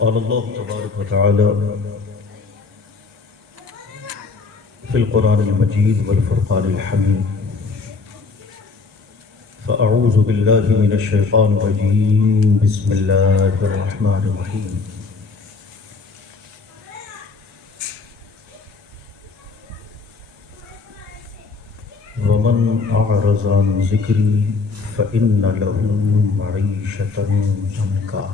قال الله تبارك وتعالى في القرآن المجيد والفرقان الحميد فأعوذ بالله من الشيطان الرجيم بسم الله الرحمن الرحيم ومن أعرض عن ذكري فإن له معيشة ضنكا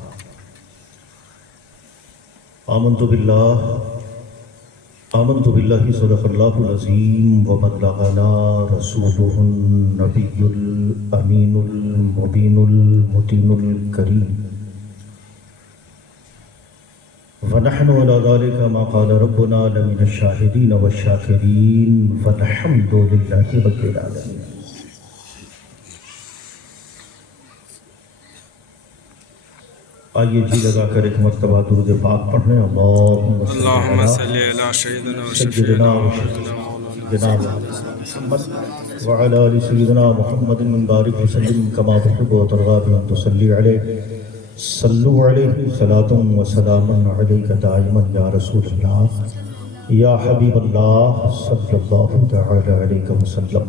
آمنت بالله صدق الله العظيم وبلغنا رسوله النبي الأمين المبين المتين الكريم ونحن على ذلك ما قال ربنا لمن الشاهدين والشاكرين فالحمد لله رب العالمين. آئیے جی لگا کر ایک مرتبہ درود پاک پڑھنے. اللہم صلی علی سیدنا و سیدنا محمد وعلى آل سیدنا محمد بارک وسلم کما تحب و ترضى بأن تصلی علیہ. صلو علیہ صلاۃ و سلام علیک دائما یا رسول اللہ یا حبیب اللہ صلی اللہ تعالی علیہ وسلم.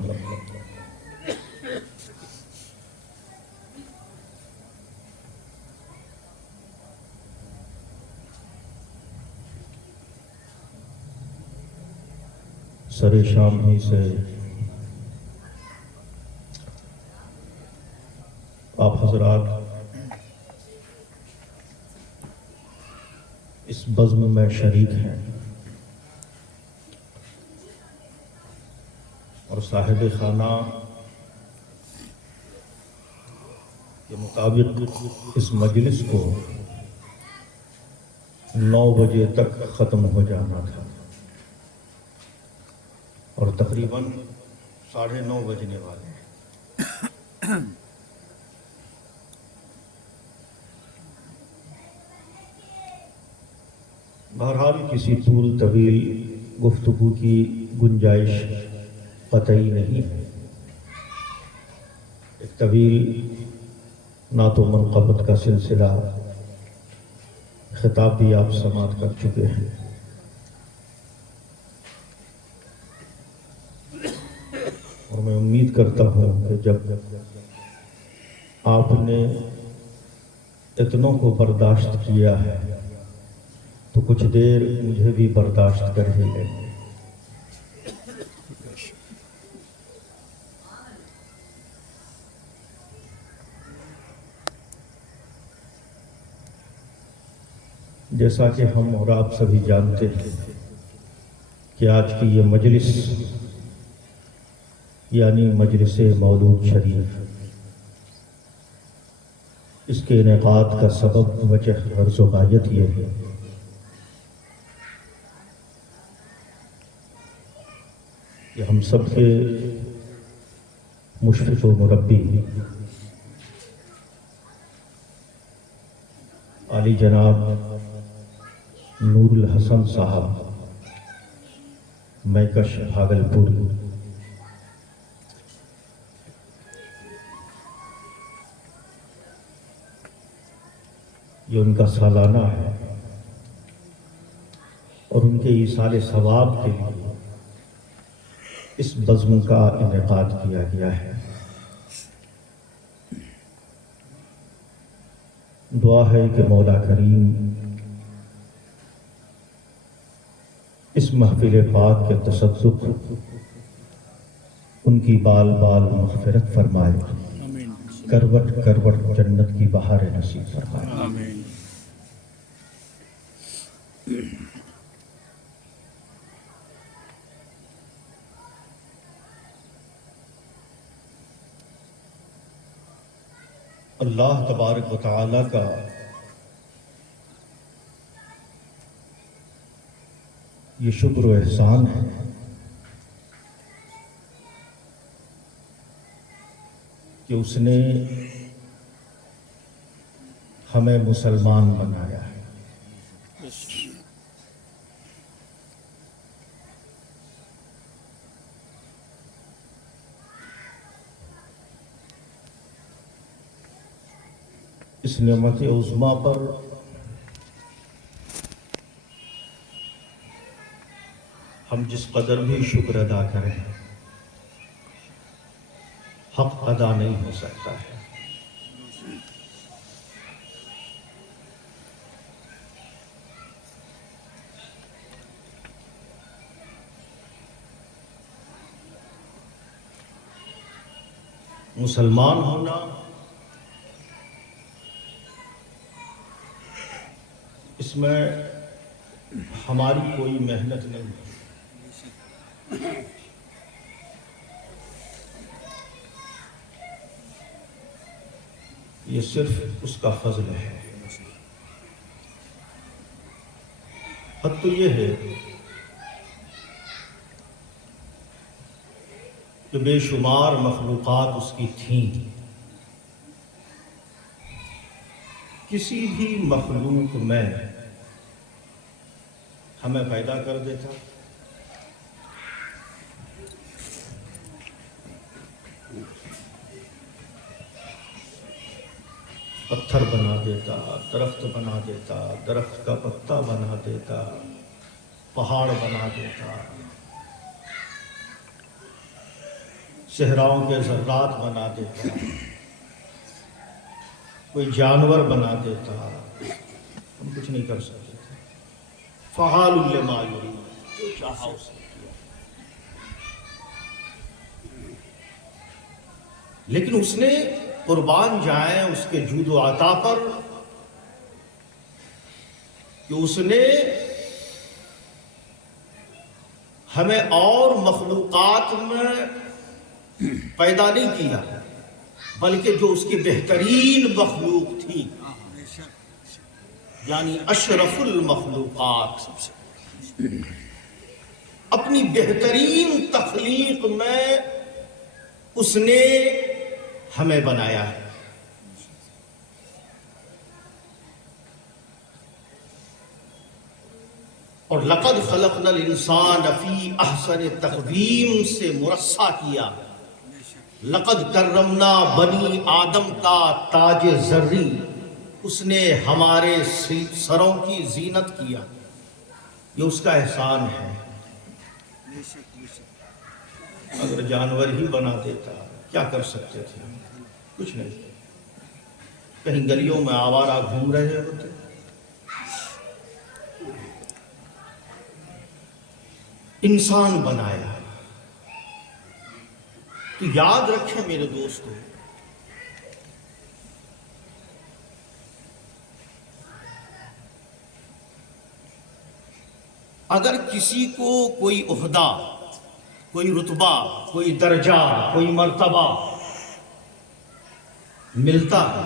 سر شام ہی سے آپ حضرات اس بزم میں شریک ہیں اور صاحب خانہ کے مطابق اس مجلس کو 9 بجے تک ختم ہو جانا تھا اور تقریباً 9:30 بجنے والے ہیں. بہرحال کسی طول طویل گفتگو کی گنجائش قطعی نہیں ہے. ایک طویل نعت و منقبت کا سلسلہ خطاب بھی آپ سماعت کر چکے ہیں. اور میں امید کرتا ہوں کہ جب آپ نے اتنوں کو برداشت کیا ہے تو کچھ دیر مجھے بھی برداشت کر ہی لیں. جیسا کہ ہم اور آپ سبھی جانتے ہیں کہ آج کی یہ مجلس یعنی مجلس مولود شریف، اس کے انعقاد کا سبب وجہ غرض و غایت یہ ہے کہ ہم سب کے مشفق و مربی عالی جناب نور الحسن صاحب میکش بھاگلپور یہ ان کا سالانہ ہے اور ان کے ایصال ثواب کے لیے اس بزم کا انعقاد کیا گیا ہے. دعا ہے کہ مولا کریم اس محفل پاک کے تصدق ان کی بال بال مغفرت فرمائے، کروٹ کروٹ جنت کی بہار نصیب فرمائے. آمین. اللہ تبارک و تعالی کا یہ شکر و احسان ہے کہ اس نے ہمیں مسلمان بنایا ہے. اس نعمت عظمیٰ پر ہم جس قدر بھی شکر ادا کریں حق ادا نہیں ہو سکتا ہے۔ مسلمان ہونا اس میں ہماری کوئی محنت نہیں ہے، یہ صرف اس کا فضل ہے۔ حد تو یہ ہے کہ بے شمار مخلوقات اس کی تھیں، کسی بھی مخلوق میں ہمیں پیدا کر دیتا، پتھر بنا دیتا، درخت بنا دیتا، درخت کا پتا بنا دیتا، پہاڑ بنا دیتا، صحراؤں کے ذرات بنا دیتا، کوئی جانور بنا دیتا، ہم کچھ نہیں کر سکتے تھے۔ فعال لما یرید، جو چاہا اس نے کیا، لیکن اس نے قربان جائیں اس کے جود و عطا پر کہ اس نے ہمیں اور مخلوقات میں پیدا نہیں کیا، بلکہ جو اس کی بہترین مخلوق تھی، یعنی اشرف المخلوقات، اپنی بہترین تخلیق میں اس نے ہمیں بنایا ہے۔ اور لقد خلقنا الانسان فی احسن تقویم سے مرصع کیا، لقد کرمنا بنی آدم کا تاج زریں، اس نے ہمارے سروں کی زینت کیا، یہ اس کا احسان ہے۔ اگر جانور ہی بنا دیتا کیا کر سکتے تھے؟ کچھ نہیں، کہیں گلیوں میں آوارہ گھوم رہے ہوتے۔ انسان بنایا، تو یاد رکھیں میرے دوستو، اگر کسی کو کوئی عہدہ، کوئی رتبہ، کوئی درجہ، کوئی مرتبہ ملتا ہے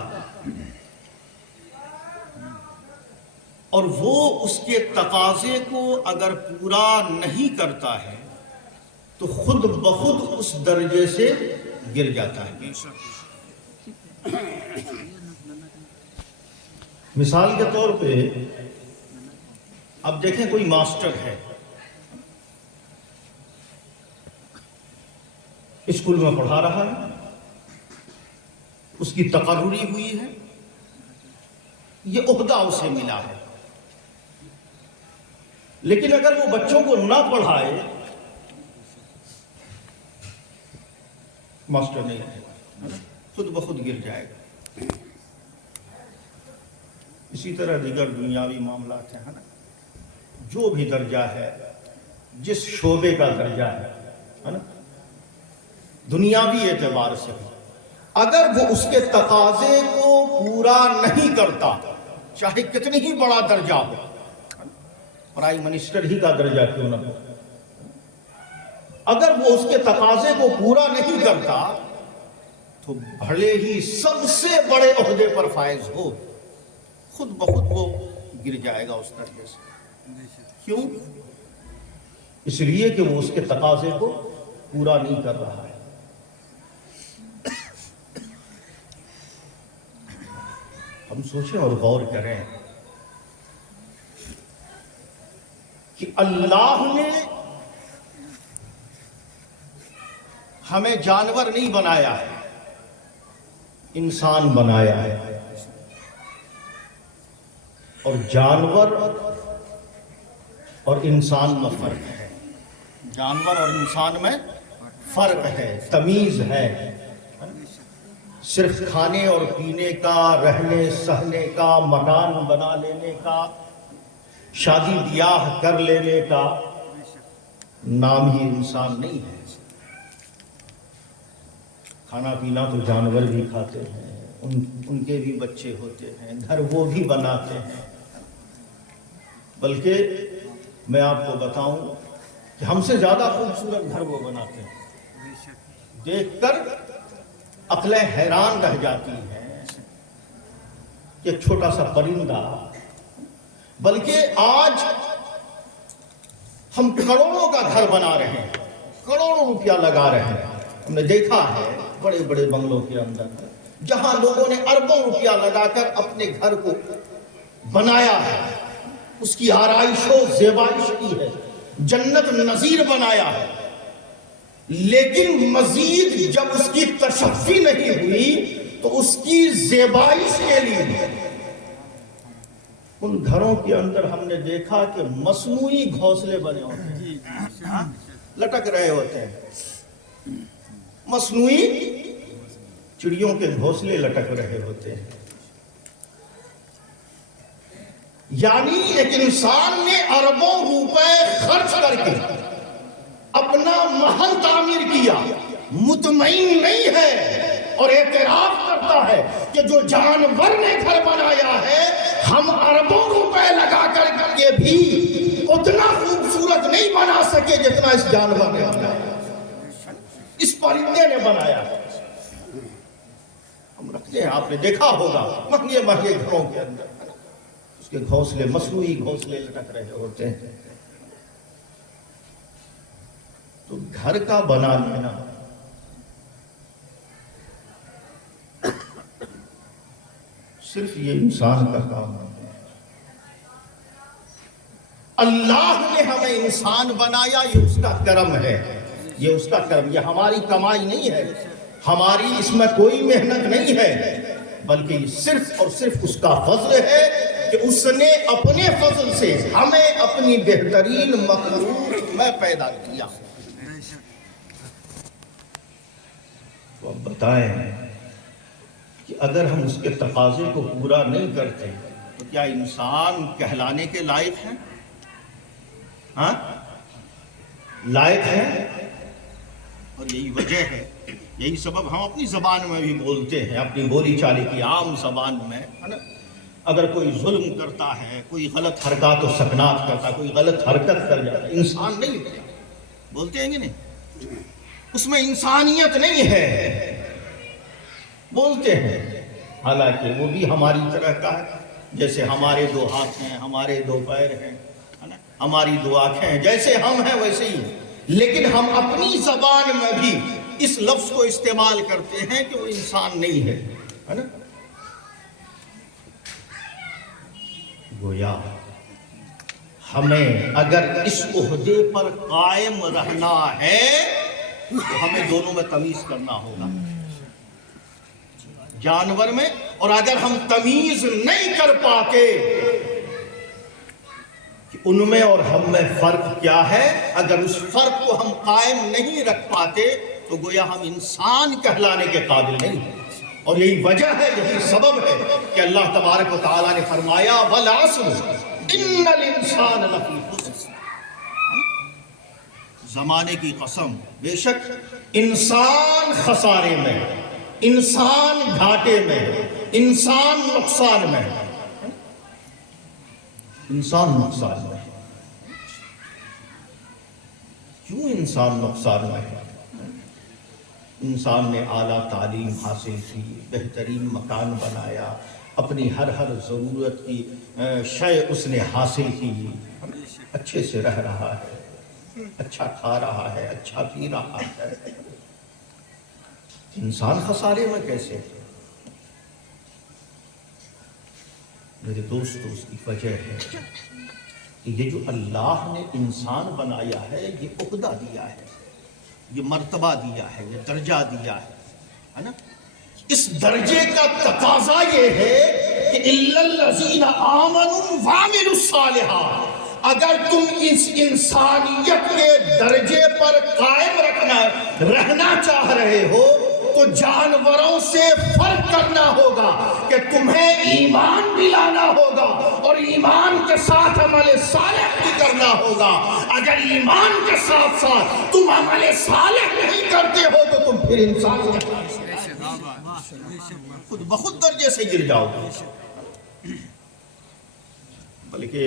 اور وہ اس کے تقاضے کو اگر پورا نہیں کرتا ہے تو خود بخود اس درجے سے گر جاتا ہے۔ مثال کے طور پہ اب دیکھیں کوئی ماسٹر ہے، اسکول میں پڑھا رہا ہے، اس کی تقرری ہوئی ہے، یہ عہدہ اسے ملا ہے، لیکن اگر وہ بچوں کو نہ پڑھائے ماسٹر نہیں رہے گا، خود بخود گر جائے گا۔ اسی طرح دیگر دنیاوی معاملات ہیں نا، جو بھی درجہ ہے، جس شعبے کا درجہ ہے نا، دنیاوی اعتبار سے اگر وہ اس کے تقاضے کو پورا نہیں کرتا، چاہے کتنی ہی بڑا درجہ ہو، پرائم منسٹر ہی کا درجہ کیوں نہ ہو، اگر وہ اس کے تقاضے کو پورا نہیں کرتا تو بھلے ہی سب سے بڑے عہدے پر فائز ہو، خود بخود وہ گر جائے گا اس درجے سے۔ کیوں؟ اس لیے کہ وہ اس کے تقاضے کو پورا نہیں کر رہا ہے۔ ہم سوچیں اور غور کریں کہ اللہ نے ہمیں جانور نہیں بنایا ہے، انسان بنایا ہے، اور جانور اور انسان میں فرق ہے۔ جانور اور انسان میں فرق ہے، تمیز ہے۔ صرف کھانے اور پینے کا، رہنے سہنے کا، مکان بنا لینے کا، شادی بیاہ کر لینے کا نام ہی انسان نہیں ہے۔ کھانا پینا تو جانور بھی کھاتے ہیں، ان کے بھی بچے ہوتے ہیں، گھر وہ بھی بناتے ہیں۔ بلکہ میں آپ کو بتاؤں کہ ہم سے زیادہ خوبصورت گھر وہ بناتے ہیں، دیکھ کر عقلیں حیران رہ جاتی ہیں کہ ایک چھوٹا سا پرندہ، بلکہ آج ہم کروڑوں کا گھر بنا رہے ہیں، کروڑوں روپیہ لگا رہے ہیں۔ ہم نے دیکھا ہے بڑے بڑے بنگلوں کے اندر جہاں لوگوں نے اربوں روپیہ لگا کر اپنے گھر کو بنایا ہے، اس کی آرائش و زیبائش کی ہے، جنت نظیر بنایا ہے، لیکن مزید جب اس کی تشفی نہیں ہوئی تو اس کی زیبائش کے لیے ان گھروں کے اندر ہم نے دیکھا کہ مصنوعی گھونسلے بنے ہوتے ہیں، لٹک رہے ہوتے ہیں، مصنوعی چڑیوں کے گھونسلے لٹک رہے ہوتے ہیں۔ یعنی ایک انسان نے اربوں روپے خرچ کر کے اپنا محل تعمیر کیا، مطمئن نہیں ہے اور اعتراف کرتا ہے کہ جو جانور نے گھر بنایا ہے ہم اربوں روپے لگا کر کے بھی اتنا خوبصورت نہیں بنا سکے جتنا اس جانور نے بنایا، اس پرندے نے بنایا۔ ہم رکھتے ہیں، آپ نے دیکھا ہوگا مہنگے مہنگے گھروں کے اندر اس کے گھونسلے، مصنوعی گھونسلے لٹک رہے ہوتے ہیں۔ تو گھر کا بنا لینا صرف یہ انسان کا کام ہے۔ اللہ نے ہمیں انسان بنایا، یہ اس کا کرم ہے، یہ اس کا کرم، یہ ہماری کمائی نہیں ہے، ہماری اس میں کوئی محنت نہیں ہے، بلکہ یہ صرف اور صرف اس کا فضل ہے کہ اس نے اپنے فضل سے ہمیں اپنی بہترین مخلوق میں پیدا کیا۔ تو اب بتائیں کہ اگر ہم اس کے تقاضے کو پورا نہیں کرتے تو کیا انسان کہلانے کے لائق ہیں؟ ہاں، لائق ہیں؟ اور یہی وجہ ہے، یہی سبب ہم اپنی زبان میں بھی بولتے ہیں، اپنی بولی چالی کی عام زبان میں، اگر کوئی ظلم کرتا ہے، کوئی غلط حرکات و سکنات کرتا ہے، کوئی غلط حرکت کر جاتا ہے، انسان نہیں ہے، بولتے ہیں کہ نہیں؟ اس میں انسانیت نہیں ہے، بولتے ہیں، حالانکہ وہ بھی ہماری طرح کا ہے، جیسے ہمارے دو ہاتھ ہیں، ہمارے دو پیر ہیں، ہماری دو آنکھیں ہیں، جیسے ہم ہیں ویسے ہی ہیں، لیکن ہم اپنی زبان میں بھی اس لفظ کو استعمال کرتے ہیں کہ وہ انسان نہیں ہے نا؟ گویا ہمیں اگر اس عہدے پر قائم رہنا ہے تو ہمیں دونوں میں تمیز کرنا ہوگا، جانور میں، اور اگر ہم تمیز نہیں کر پاتے کہ ان میں اور ہم میں فرق کیا ہے، اگر اس فرق کو ہم قائم نہیں رکھ پاتے تو گویا ہم انسان کہلانے کے قابل نہیں ہیں۔ اور یہی وجہ ہے، یہی سبب ہے کہ اللہ تبارک و تعالیٰ نے فرمایا وَالْعَصْرِ إِنَّ الْإِنسَانَ لَفِي خُسْرٍ، زمانے کی قسم، بے شک انسان خسارے میں، انسان گھاٹے میں، انسان نقصان میں، انسان نقصان میں۔ کیوں انسان نقصان میں ہے؟ انسان نے اعلیٰ تعلیم حاصل کی، بہترین مکان بنایا، اپنی ہر ضرورت کی شے اس نے حاصل کی، اچھے سے رہ رہا ہے، اچھا کھا رہا ہے، اچھا پی رہا ہے، انسان خسارے میں کیسے؟ میرے دوستو، اس کی وجہ ہے کہ یہ جو اللہ نے انسان بنایا ہے، یہ عہدہ دیا ہے، یہ مرتبہ دیا ہے، یہ درجہ دیا ہے نا؟ اس درجے کا تقاضا یہ ہے کہ إِلَّا الَّذِينَ آمَنُوا وَعَمِلُوا الصَّالِحَاتِ، اگر تم اس انسانیت کے درجے پر قائم رہنا چاہ رہے ہو تو جانوروں سے فرق کرنا ہوگا کہ تمہیں ایمان بھی لانا ہوگا اور ایمان کے ساتھ عمل صالح بھی کرنا ہوگا۔ اگر ایمان کے ساتھ ساتھ تم عمل صالح نہیں کرتے ہو تو تم پھر انسان خود بخود درجے سے گر جاؤ گے۔ بلکہ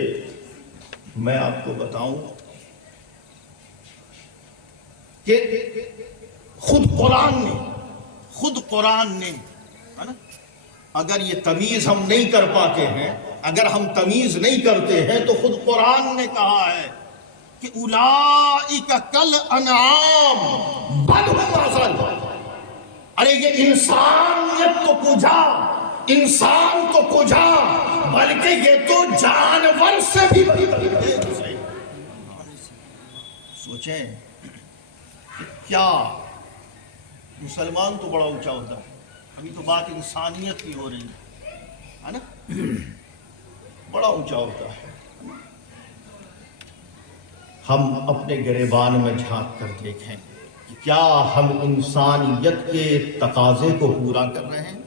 میں آپ کو بتاؤں کہ خود قرآن نے اگر یہ تمیز ہم نہیں کر پاتے ہیں، اگر ہم تمیز نہیں کرتے ہیں تو خود قرآن نے کہا ہے کہ اولئک کالانعام بل ھم اضل۔ ارے یہ انسانیت تو کجا، انسان تو کجا، بلکہ یہ تو جانور سے بھی بڑی ہے۔ سوچیں کیا مسلمان تو بڑا اونچا ہوتا ہے، ابھی تو بات انسانیت کی ہو رہی ہے نا، بڑا اونچا ہوتا ہے۔ ہم اپنے گریبان میں جھانک کر دیکھیں کہ کیا ہم انسانیت کے تقاضے کو پورا کر رہے ہیں؟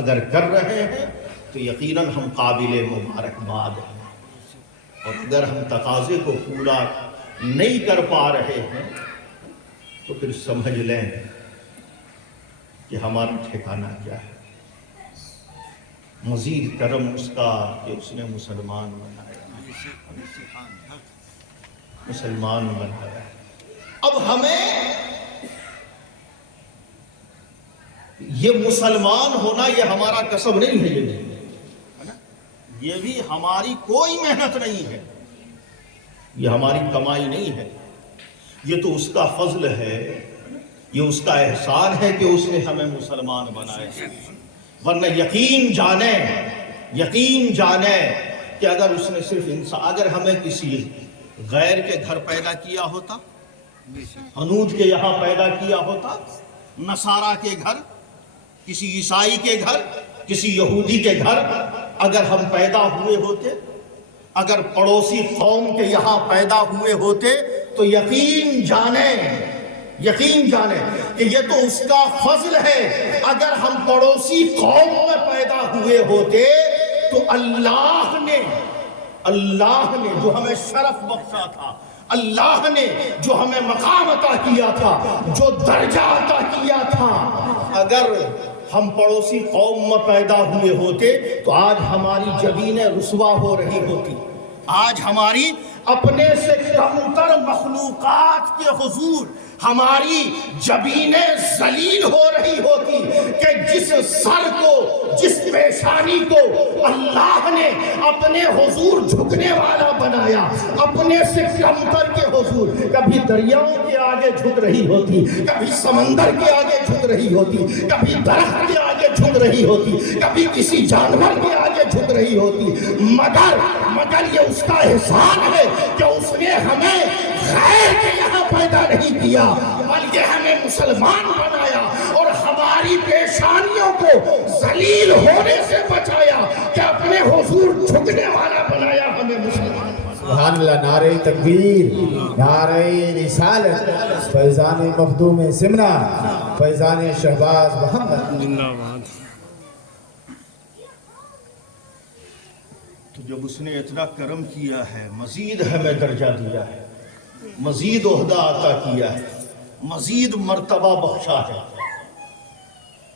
اگر کر رہے ہیں تو یقیناً ہم قابل مبارکباد ہیں، اور اگر ہم تقاضے کو پورا نہیں کر پا رہے ہیں تو پھر سمجھ لیں کہ ہمارا ٹھکانہ کیا ہے۔ مزید کرم اس کا کہ اس نے مسلمان بنایا۔ اب ہمیں یہ مسلمان ہونا یہ ہمارا کسب نہیں ہے، یہ بھی ہماری کوئی محنت نہیں ہے، یہ ہماری کمائی نہیں ہے، یہ تو اس کا فضل ہے، یہ اس کا احسان ہے کہ اس نے ہمیں مسلمان بنایا۔ ورنہ یقین جانیں کہ اگر اس نے صرف اگر ہمیں کسی غیر کے گھر پیدا کیا ہوتا، حنود کے یہاں پیدا کیا ہوتا، نصارہ کے گھر، کسی عیسائی کے گھر، کسی یہودی کے گھر اگر ہم پیدا ہوئے ہوتے، اگر پڑوسی قوم کے یہاں پیدا ہوئے ہوتے تو یقین جانیں کہ یہ تو اس کا فضل ہے۔ اگر ہم پڑوسی قوم میں پیدا ہوئے ہوتے تو اللہ نے جو ہمیں شرف بخشا تھا، اللہ نے جو ہمیں مقام عطا کیا تھا، جو درجہ عطا کیا تھا، اگر ہم پڑوسی قوم میں پیدا ہوئے ہوتے تو آج ہماری جبینیں رسوا ہو رہی ہوتی، آج ہماری اپنے سے کمتر مخلوقات کے حضور ہماری جبینیں ذلیل ہو رہی ہوتی کہ جس سر کو، جس پیشانی کو اللہ نے اپنے حضور جھکنے والا بنایا، اپنے سے کمتر کے حضور کبھی دریاؤں کے آگے جھک رہی ہوتی، کبھی سمندر کے آگے جھک رہی ہوتی، کبھی درخت کے آگے جھک رہی ہوتی، کبھی کسی جانور کے آگے جھک رہی ہوتی، مگر یہ اس کا احسان ہے کہ اس نے ہمیں غیر کے یہاں پیدا نہیں کیا بلکہ ہمیں مسلمان بنایا اور ہماری پیشانیوں کو ذلیل ہونے سے بچایا کہ اپنے حضور جھکنے والا بنایا، ہمیں مسلمان بنایا۔ سبحان اللہ، نعرہ تکبیر، نعرہ رسالت، فیضان مخدوم سمنا، فیضان شہباز محمد۔ تو جب اس نے اتنا کرم کیا ہے، مزید ہمیں درجہ دیا ہے، مزید عہدہ عطا کیا ہے، مزید مرتبہ بخشا ہے،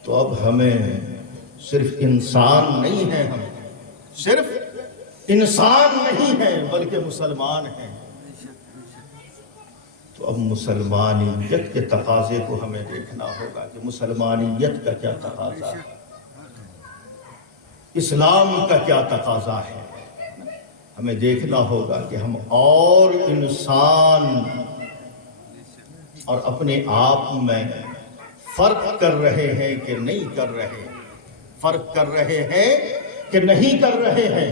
تو اب ہمیں صرف انسان نہیں ہے، ہم صرف انسان نہیں ہیں بلکہ مسلمان ہیں۔ تو اب مسلمانیت کے تقاضے کو ہمیں دیکھنا ہوگا کہ مسلمانیت کا کیا تقاضا ہے، اسلام کا کیا تقاضا ہے۔ ہمیں دیکھنا ہوگا کہ ہم اور انسان اور اپنے آپ میں فرق کر رہے ہیں کہ نہیں کر رہے، فرق کر رہے ہیں کہ نہیں کر رہے ہیں۔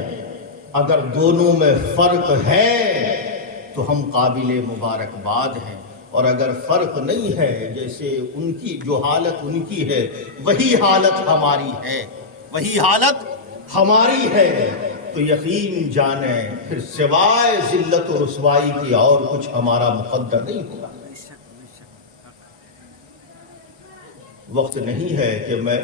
اگر دونوں میں فرق ہے تو ہم قابل مبارکباد ہیں، اور اگر فرق نہیں ہے، جیسے ان کی جو حالت ان کی ہے وہی حالت ہماری ہے، وہی حالت ہماری ہے، تو یقین جانیں پھر سوائے ذلت و رسوائی کی اور کچھ ہمارا مقدر نہیں ہوگا۔ وقت نہیں ہے کہ میں